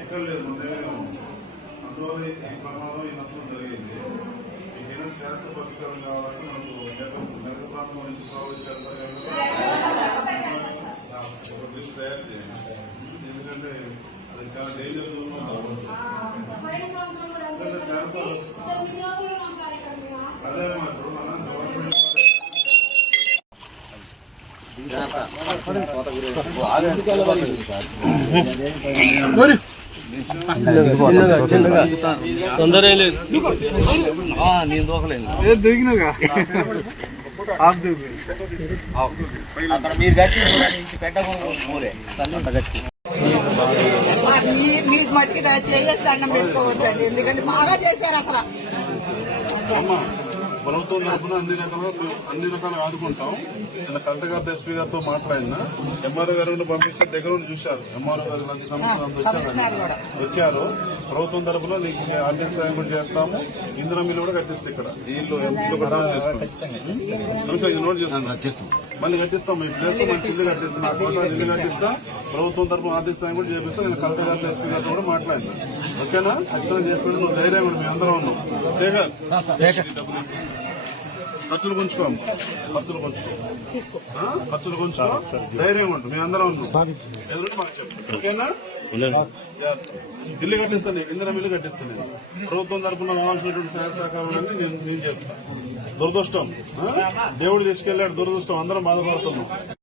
ఎక్కడ లేదు అందులో ఈ ప్రమాదం ఈ నష్టం జరిగింది. ఏదైనా శాస్త్ర పరిష్కారం కావాలంటే మనకు నెల ప్రాంతం నుంచి లిస్ట్ తయారు చేయండి. ఎందుకంటే అది చాలా డేంజర్ అదే ఇప్పుడు మనం గవర్నమెంట్ తొందర నేను దూకలేదు దిగినగా మీరు గట్టి మీకు మట్టికి చేయొచ్చు దండం పెట్టుకోవచ్చండి. ఎందుకంటే బాగా చేశారు అసలు. ప్రభుత్వం తరఫున అన్ని రకాలుగా ఆదుకుంటాం. నిన్న కలెక్టర్ గారు ఎస్పీ గారితో మాట్లాడినా ఎంఆర్ఓ గారు పంపించే దగ్గర నుండి చూశారు. ఎంఆర్ఓ గారు వచ్చారు. ప్రభుత్వం తరఫున నీకు ఆర్థిక సాయం కూడా చేస్తాము. ఇంధన మిల్లు కూడా కట్టిస్తాం. ఇక్కడ ఇల్లు ఇది నోట్ చేస్తాం. మళ్ళీ కట్టిస్తాం. మీ ప్లేస్ మంచి ఇల్లు కట్టిస్తాం. నా అకౌంట్లో ఇల్లు కట్టిస్తాం. ప్రభుత్వం తరఫున ఆర్థిక సాయం కూడా చేపిస్తాం. నేను కలెక్టర్ గారు ఎస్పీ గారితో కూడా మాట్లాడినా. ఓకేనా? ఖచ్చితంగా చేసుకుంటే నువ్వు ధైర్యం కూడా మీ అందరం ఉన్నావు. ఖర్చులు కొంచుకో ధైర్యం ఉంటుంది. మీ అందరం ఉన్నాం. ఎదురు మాకు చెప్పండి. ఓకేనా? ఇల్లు కట్టిస్తాను. ఇంధన ఇల్లు కట్టిస్తాను. నేను ప్రభుత్వం తరఫున రావాల్సినటువంటి సహాయ సహకారాలన్నీ నేను చేస్తాను. దురదృష్టం దేవుడు తీసుకెళ్లాడు. దురదృష్టం అందరం బాధపడుతున్నాం.